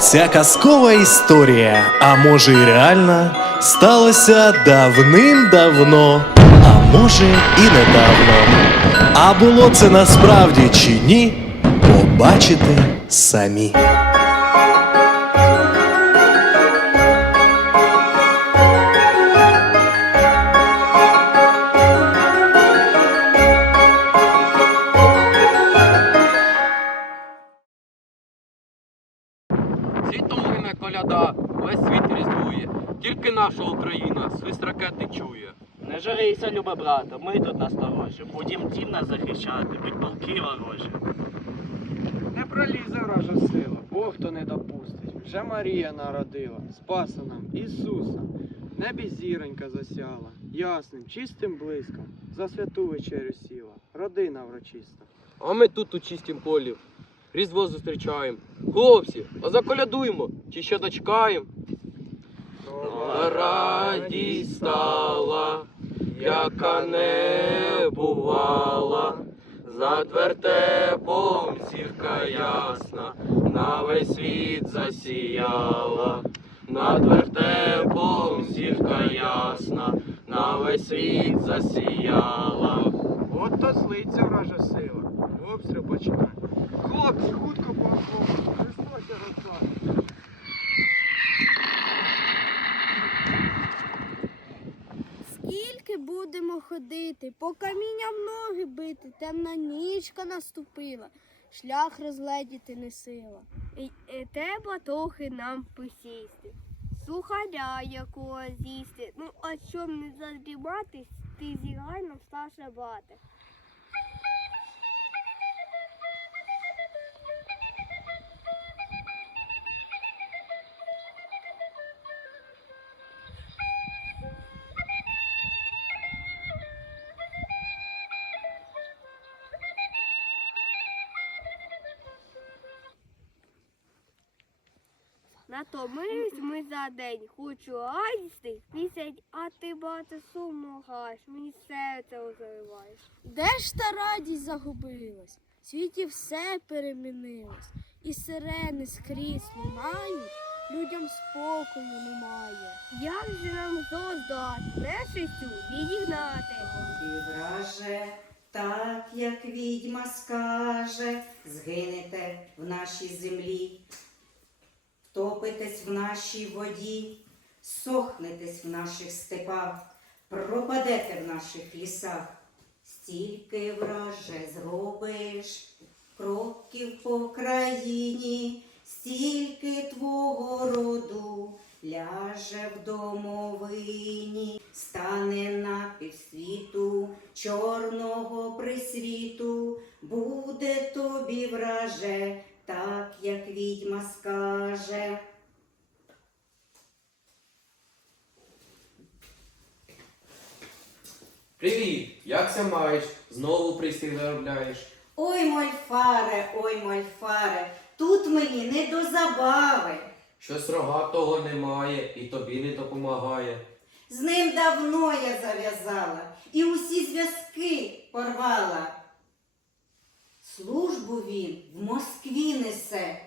Ця казкова історія, а може і реальна, сталася давним-давно, а може і недавно. А було це насправді чи ні, побачите самі. Не жарійся, любе брате, ми тут насторожі. Будім дім нас захищати, від полки ворожі. Не пролізе вража сила, Бог то не допустить. Вже Марія народила, спаса нам Ісуса. Небі зіронька засяла, ясним, чистим блиском, за святу вечерю сіла, родина врочиста. А ми тут у чистім полі. Різдво зустрічаємо. Хлопці, а заколядуємо, чи ще дочекаємо? Радість стала, яка не бувала, за вертепом зірка ясна, на весь світ засіяла, над вертепом зірка ясна, на весь світ засіяла. От то злиться вража сила, обстріл починає. Хлопці, хутко по Христос розпав. Будемо ходити, по камінням ноги бити, темна нічка наступила, шлях розгледіти не сила. І, і треба трохи нам посісти. Сухаря якого з'їсти. Ну, а щоб не задріматись, ти зігай нам старше бати. Натомились ми за день, хочу радісти, пісень, а ти бати сумно гаш, мені серце озриваєш. Де ж та радість загубилась? В світі все перемінилось, і сирени скрізь лунають, людям спокою немає. Як же нам здати, нечистю відігнати? І враже, так як відьма скаже, згинете в нашій землі, втопитесь в нашій воді, сохнетесь в наших степах, пропадете в наших лісах. Стільки враже зробиш кроків по країні, стільки твого роду ляже в домовині, стане на півсвіту чорного присвіту, буде тобі враже, так як відьма скаже. Привіт! Як ся маєш? Знову пристрій виробляєш? Ой, мольфаре, ой, мольфаре, тут мені не до забави. Щось рогатого немає і тобі не допомагає. З ним давно я зав'язала і усі зв'язки порвала. Службу він в Москві несе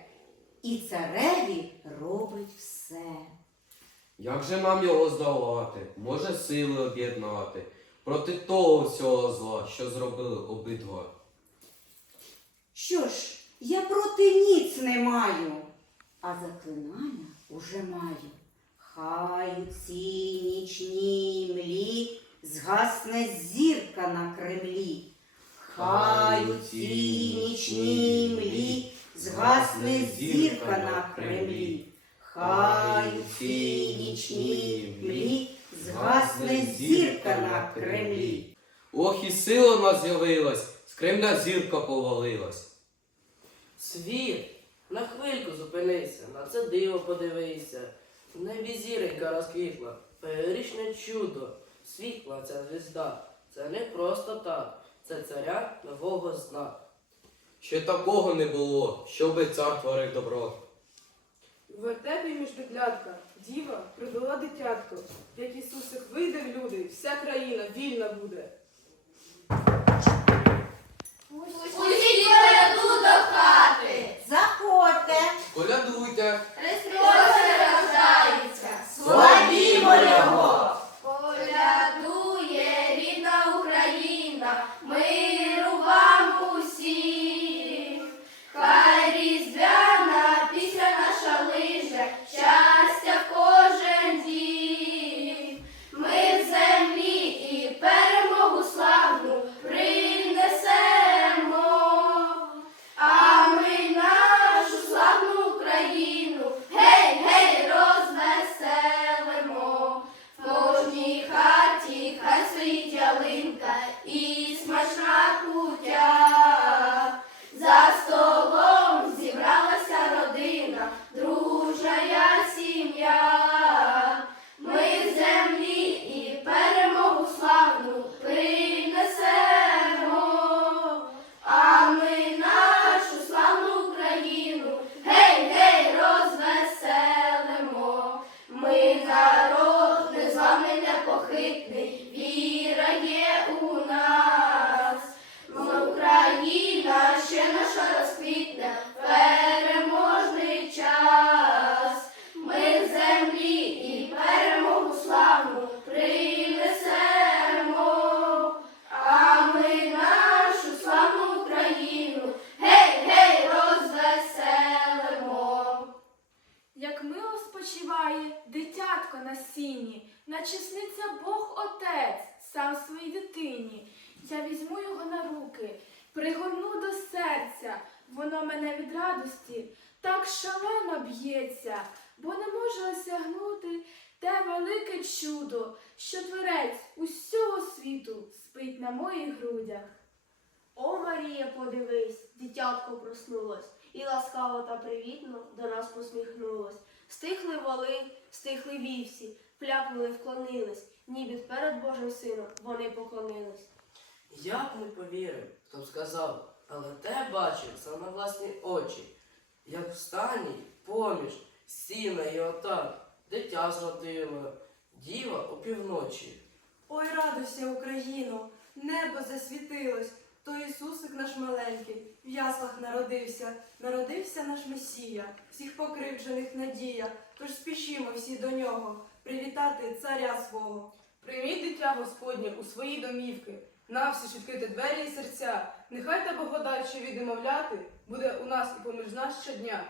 і цареві робить все. Як же нам його здолати? Може сили об'єднати проти того всього зла, що зробили обидва. Що ж, я проти ніц не маю, а заклинання уже маю. Хай у цій нічній млі згасне зірка на Кремлі. Нічній млі згасне зірка на Кремлі. Хай у цій нічній млі згасне зірка на Кремлі. Ох, і сила нас з'явилась, з Кремля зірка повалилась. Світ, на хвильку зупинися, на це диво подивися. В небі зіронька розквітла, феєричне чудо, світла ця звізда. Це не просто так, це царя нового знак. Ще такого не було, щоби цар творив добро. В вертепі між клятка, діва привела дитятко. Як Ісусик вийде в люди, вся країна вільна буде. Заходьте. Колядуйте, Христос пригорну до серця, воно мене від радості так шалено б'ється, бо не може осягнути те велике чудо, що творець усього світу спить на моїх грудях. О, Марія, подивись, дитятко проснулось, і ласкаво та привітно до нас посміхнулось. Стихли воли, стихли вівсі, плякнули, вклонились, ніби перед Божим сином вони поклонились. Я б не повірив, хто б сказав, але те бачив сам на власні очі. Як в стані, поміж, сіна і отак, дитя зродила, діва опівночі. Ой, радуйся, Україно, небо засвітилось, то Ісусик наш маленький, в яслах народився, народився наш Месія, всіх покривджених надія, тож спішімо всі до нього, привітати царя свого. Прийміть дитя Господнє у свої домівки, навсі відкрити двері і серця. Нехай благодать, що відмовляти, буде у нас і поміж нас щодня.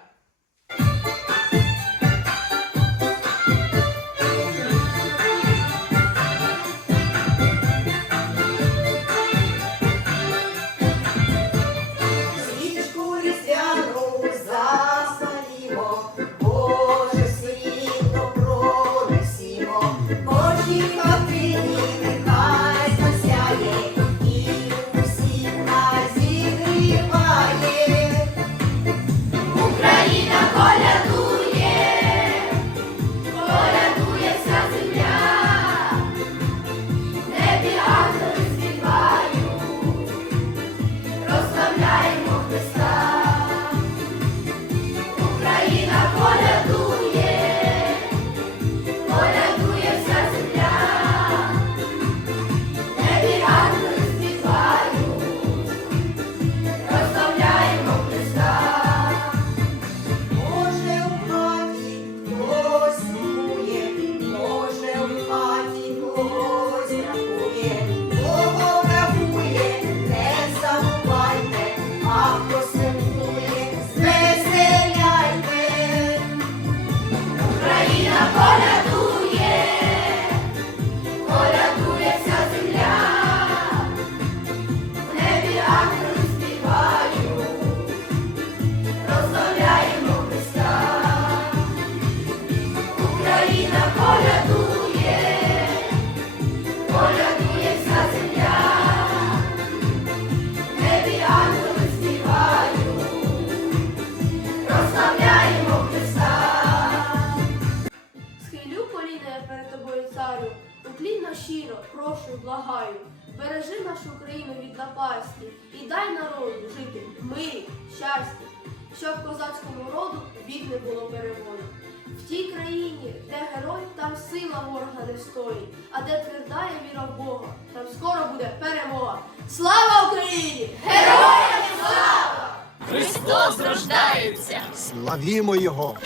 Благаю, бережи нашу країну від напасті і дай народу жити в мирі, щасті, щоб козацькому роду вік не було переводу. В тій країні, де герой, там сила ворога не стоїть, а де тверда є віра в Бога, там скоро буде перемога. Слава Україні! Героям слава! Славімо його!